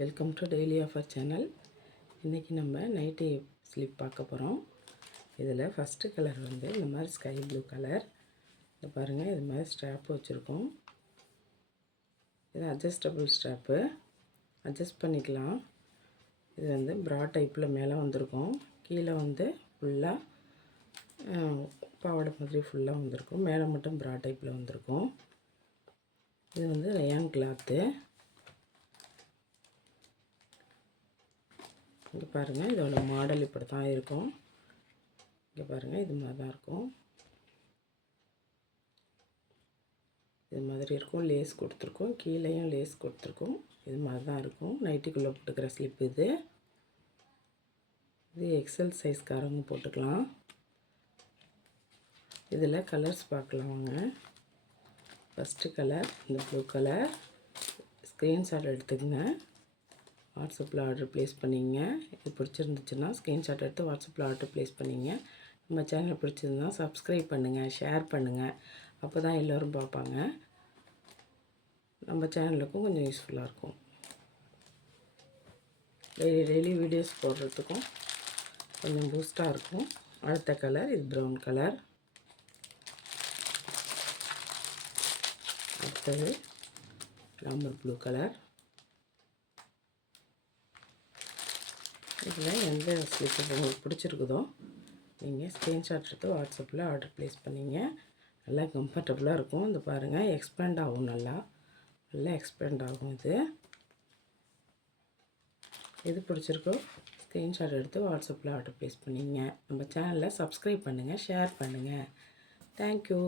Welcome to daily offer channel. இன்றைக்கி நம்ம nightie slip பார்க்க போகிறோம். இதில் ஃபஸ்ட்டு கலர் வந்து இந்த மாதிரி ஸ்கை ப்ளூ கலர். இதை பாருங்கள், இது மாதிரி ஸ்ட்ராப்பு வச்சுருக்கோம். இது அட்ஜஸ்டபிள் ஸ்ட்ராப்பு, அட்ஜஸ்ட் பண்ணிக்கலாம். இது வந்து ப்ரா டைப்பில் மேலே வந்திருக்கும், கீழே வந்து ஃபுல்லாக பாவாடை மாதிரி ஃபுல்லாக வந்திருக்கும், மேலே மட்டும் ப்ரா டைப்பில் வந்திருக்கும். இது வந்து ரயான் கிளாத்து. இங்கே பாருங்கள், இதோட மாடல் இப்படி தான் இருக்கும். இங்கே பாருங்கள், இது மாதிரி தான் இருக்கும். இது மாதிரி இருக்கும். லேஸ் கொடுத்துருக்கோம், கீழேயும் லேஸ் கொடுத்துருக்கோம். இது மாதிரி தான் இருக்கும். நைட்டிக்குள்ளே போட்டுக்கிற ஸ்லிப் இது. இது எக்ஸல் சைஸ்காரங்க போட்டுக்கலாம். இதில் கலர்ஸ் பார்க்கலாம் வாங்க. ஃபஸ்ட்டு கலர் இந்த ப்ளூ கலர். ஸ்க்ரீன்ஷாட் எடுத்துக்கங்க, வாட்ஸ்அப்பில் ஆர்டர் ப்ளேஸ் பண்ணிங்க. இது பிடிச்சிருந்துச்சுன்னா ஸ்க்ரீன்ஷாட் எடுத்து வாட்ஸ்அப்பில் ஆர்டர் ப்ளேஸ் பண்ணிங்க. நம்ம சேனல் பிடிச்சிருந்தா சப்ஸ்கிரைப் பண்ணுங்கள், ஷேர் பண்ணுங்கள். அப்போ தான் எல்லோரும் பார்ப்பாங்க. நம்ம சேனலுக்கும் கொஞ்சம் யூஸ்ஃபுல்லாக இருக்கும். டெய்லி வீடியோஸ் போடுறதுக்கும் கொஞ்சம் பூஸ்ட்டாக இருக்கும். அடுத்த கலர் இது ப்ரௌன் கலர். அடுத்தது ராமர் ப்ளூ கலர். இதில் எந்த ஸ்லிப் உங்களுக்கு பிடிச்சிருக்குதோ நீங்கள் ஸ்க்ரீன்ஷாட் எடுத்து வாட்ஸ்அப்பில் ஆர்டர் ப்ளேஸ் பண்ணிங்க. நல்லா கம்ஃபர்டபுளாக இருக்கும். இந்த பாருங்கள், எக்ஸ்பேண்ட் ஆகும், நல்லா எக்ஸ்பேண்ட் ஆகும். இது பிடிச்சிருக்கோ ஸ்க்ரீன்ஷாட் எடுத்து வாட்ஸ்அப்பில் ஆர்டர் ப்ளேஸ் பண்ணிங்க. நம்ம சேனலில் சப்ஸ்கிரைப் பண்ணுங்கள், ஷேர் பண்ணுங்கள். தேங்க்யூ.